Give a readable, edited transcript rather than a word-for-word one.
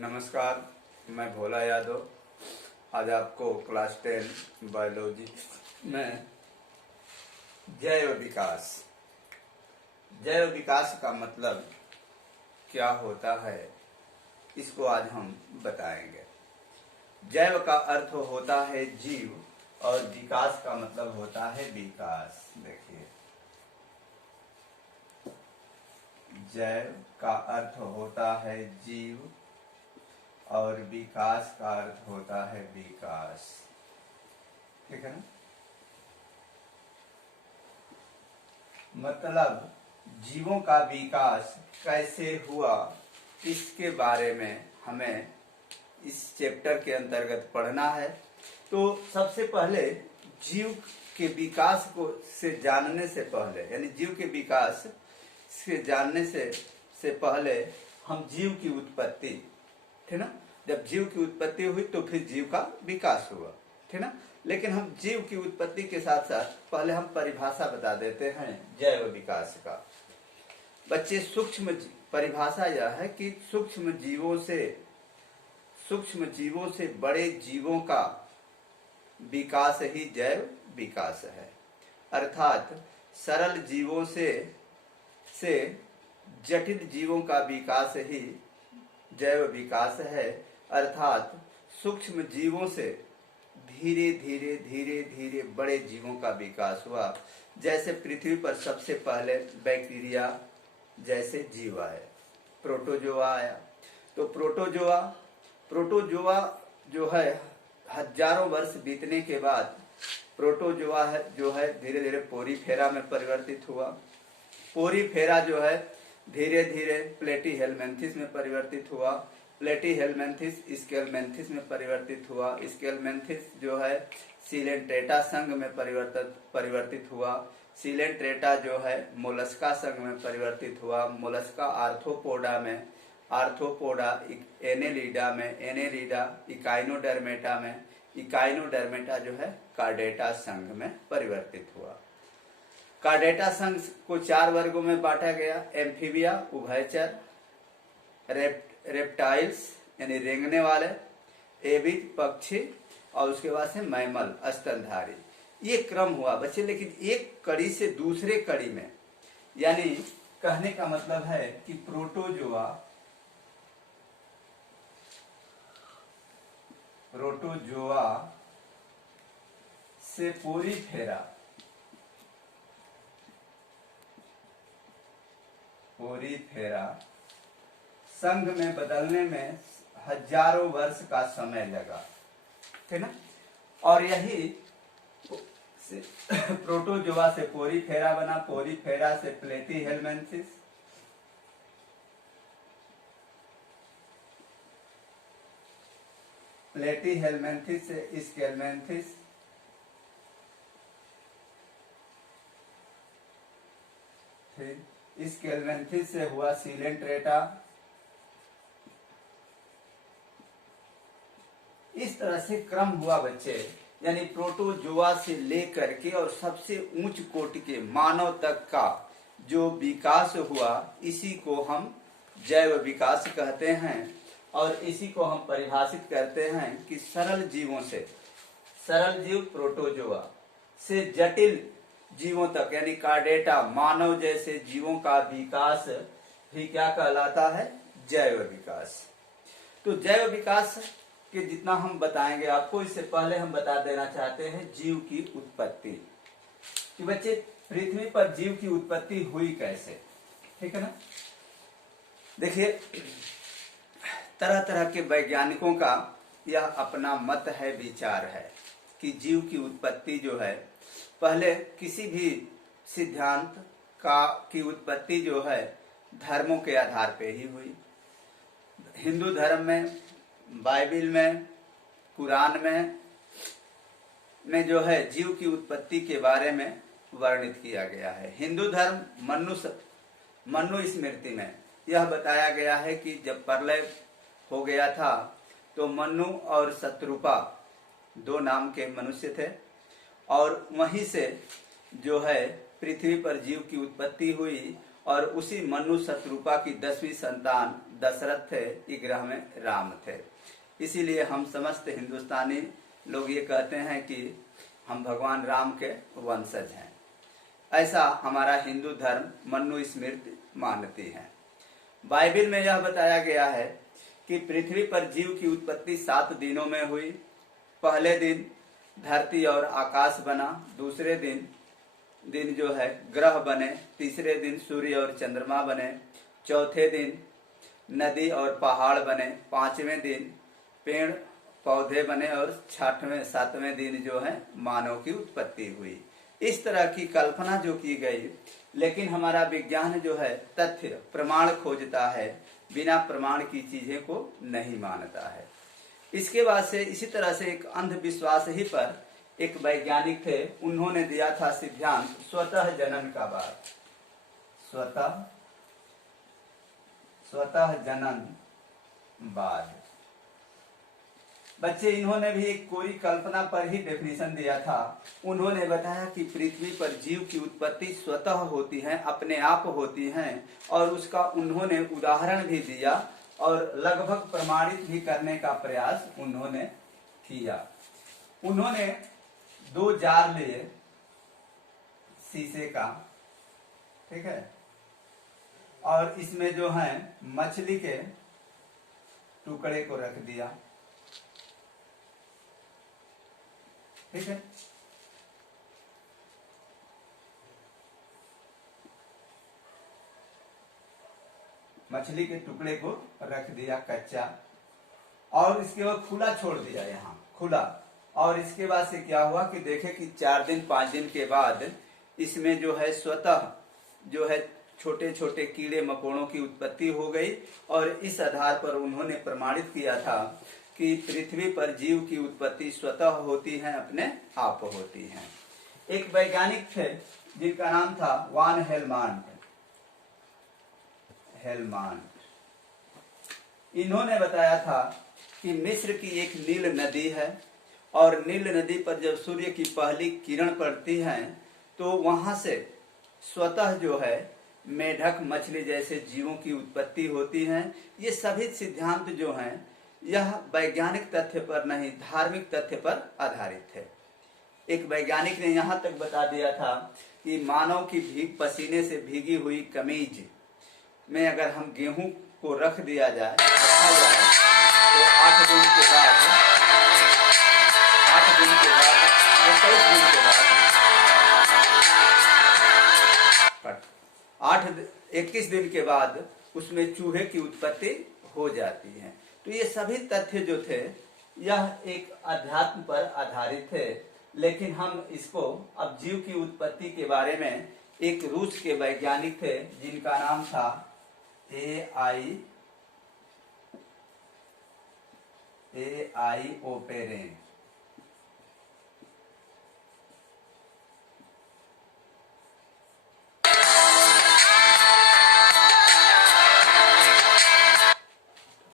नमस्कार, मैं भोला यादव आज आपको क्लास 10 बायोलॉजी में जैव विकास का मतलब क्या होता है, इसको आज हम बताएंगे। जैव का अर्थ होता है जीव और विकास का मतलब होता है विकास। देखिए, जैव का अर्थ होता है जीव और विकास का अर्थ होता है विकास। ठीक है ना? मतलब जीवों का विकास कैसे हुआ, इसके बारे में हमें इस चैप्टर के अंतर्गत पढ़ना है। तो सबसे पहले जीव के विकास को से जानने से पहले, यानी जीव के विकास से जानने से पहले हम जीव की उत्पत्ति, ठीक ना, जब जीव की उत्पत्ति हुई तो फिर जीव का विकास हुआ, ठीक ना। लेकिन हम जीव की उत्पत्ति के साथ साथ पहले हम परिभाषा बता देते हैं जैव विकास का। बच्चे, सूक्ष्म परिभाषा यह है कि सूक्ष्म जीवों से बड़े जीवों का विकास ही जैव विकास है। अर्थात सरल जीवों से जटिल जीवों का विकास ही जैव विकास है। अर्थात सूक्ष्म जीवों से धीरे धीरे बड़े जीवों का विकास हुआ। जैसे पृथ्वी पर सबसे पहले बैक्टीरिया जैसे जीव आए, प्रोटोजोआ आया। तो प्रोटोजोआ जो है हजारों वर्ष बीतने के बाद प्रोटोजोआ है जो है धीरे धीरे पोरीफेरा में परिवर्तित हुआ। पोरीफेरा जो है धीरे धीरे प्लेटीहेलमिन्थिस में परिवर्तित हुआ। प्लेटीहेलमिन्थिस स्केलमेंथिस में परिवर्तित हुआ। स्केलमेंथिस जो है सीलेंट्रेटा संघ में परिवर्तित हुआ। सीलेंट्रेटा जो है मोलस्का संघ में परिवर्तित हुआ। मोलस्का आर्थ्रोपोडा में, आर्थ्रोपोडा एनेलिडा में, एनेलिडा इकाइनोडर्मेटा में, इकाइनोडर्मेटा जो है कार्डेटा संघ में परिवर्तित हुआ। कार्डेटा संघ को 4 वर्गों में बांटा गया: एम्फीबिया उभयचर, रेप्टाइल्स यानी रेंगने वाले, एविड पक्षी, और उसके बाद से मैमल स्तनधारी। ये क्रम हुआ बच्चे। लेकिन एक कड़ी से दूसरे कड़ी में, यानी कहने का मतलब है कि प्रोटोजोआ से पोरीफेरा संघ में बदलने में हजारों वर्ष का समय लगा, ठीक ना। और यही प्रोटोजोआ से पोरीफेरा बना, पोरीफेरा से प्लेटीहेलमिन्थिस, प्लेटीहेलमिन्थिस से स्केलमेंथिस, स्केलमेंथिस से हुआ सीलेंट्रेटा। इस तरह से क्रम हुआ बच्चे। यानी प्रोटोजोआ से लेकर के और सबसे उच्च कोटि के मानव तक का जो विकास हुआ, इसी को हम जैव विकास कहते हैं। और इसी को हम परिभाषित करते हैं कि सरल जीव प्रोटोजोआ से जटिल जीवों तक, यानी कार्डेटा मानव जैसे जीवों का विकास ही क्या कहलाता है? जैव विकास। तो जैव विकास के जितना हम बताएंगे आपको, इससे पहले हम बता देना चाहते हैं जीव की उत्पत्ति कि बच्चे पृथ्वी पर जीव की उत्पत्ति हुई कैसे, ठीक है ना। देखिए, तरह तरह के वैज्ञानिकों का यह अपना मत है, विचार है कि जीव की उत्पत्ति जो है, पहले किसी भी सिद्धांत की उत्पत्ति जो है धर्मों के आधार पे ही हुई। हिंदू धर्म में, बाइबिल में, कुरान में जो है जीव की उत्पत्ति के बारे में वर्णित किया गया है। हिंदू धर्म मनु स्मृति में यह बताया गया है कि जब प्रलय हो गया था तो मनु और शत्रुपा 2 नाम के मनुष्य थे, और वहीं से जो है पृथ्वी पर जीव की उत्पत्ति हुई। और उसी मनु शत्रुपा की 10वीं संतान दशरथ थे, ग्रह में राम थे। इसीलिए हम समस्त हिंदुस्तानी लोग ये कहते हैं कि हम भगवान राम के वंशज हैं। ऐसा हमारा हिंदू धर्म मनु स्मृति मानती है। बाइबल में यह बताया गया है कि पृथ्वी पर जीव की उत्पत्ति 7 दिनों में हुई। पहले दिन धरती और आकाश बना, दूसरे दिन जो है ग्रह बने, तीसरे दिन सूर्य और चंद्रमा बने, चौथे दिन नदी और पहाड़ बने, पांचवें दिन पेड़ पौधे बने और छठवें 7वें दिन जो है मानव की उत्पत्ति हुई। इस तरह की कल्पना जो की गई, लेकिन हमारा विज्ञान जो है तथ्य प्रमाण खोजता है, बिना प्रमाण की चीजें को नहीं मानता है। इसके बाद से इसी तरह से एक अंधविश्वास ही पर एक वैज्ञानिक थे, उन्होंने दिया था सिद्धांत स्वतः जनन का बाद, स्वतः जनन बाद। बच्चे इन्होंने भी एक कोई कल्पना पर ही डेफिनेशन दिया था। उन्होंने बताया कि पृथ्वी पर जीव की उत्पत्ति स्वतः होती है, अपने आप होती है, और उसका उन्होंने उदाहरण भी दिया और लगभग प्रमाणित भी करने का प्रयास उन्होंने किया। उन्होंने 2 जार लिए शीशे का, ठीक है, और इसमें जो है मछली के टुकड़े को रख दिया, ठीक है। मछली के टुकड़े को रख दिया कच्चा, और इसके बाद खुला छोड़ दिया, यहाँ खुला। और इसके बाद से क्या हुआ कि देखे कि 4 दिन 5 दिन के बाद इसमें जो है स्वतः जो है छोटे छोटे कीड़े मकोड़ों की उत्पत्ति हो गई। और इस आधार पर उन्होंने प्रमाणित किया था कि पृथ्वी पर जीव की उत्पत्ति स्वतः होती है, अपने आप होती है। एक वैज्ञानिक थे जिनका नाम था वान हेलमांट। इन्होंने बताया था कि मिस्र की एक नील नदी है, और नील नदी पर जब सूर्य की पहली किरण पड़ती है तो वहां से स्वतः जो है मेढक मछली जैसे जीवों की उत्पत्ति होती है। ये सभी सिद्धांत जो हैं यह वैज्ञानिक तथ्य पर नहीं, धार्मिक तथ्य पर आधारित है। एक वैज्ञानिक ने यहाँ तक बता दिया था कि मानव की पसीने से भीगी हुई कमीज में अगर हम गेहूं को रख दिया जाए, रखा जाए, तो 8 दिन के बाद 21 दिन के बाद उसमें चूहे की उत्पत्ति हो जाती है। तो ये सभी तथ्य जो थे यह एक अध्यात्म पर आधारित थे, लेकिन हम इसको अब जीव की उत्पत्ति के बारे में एक रूस के वैज्ञानिक थे जिनका नाम था ए आई ओपेरेन।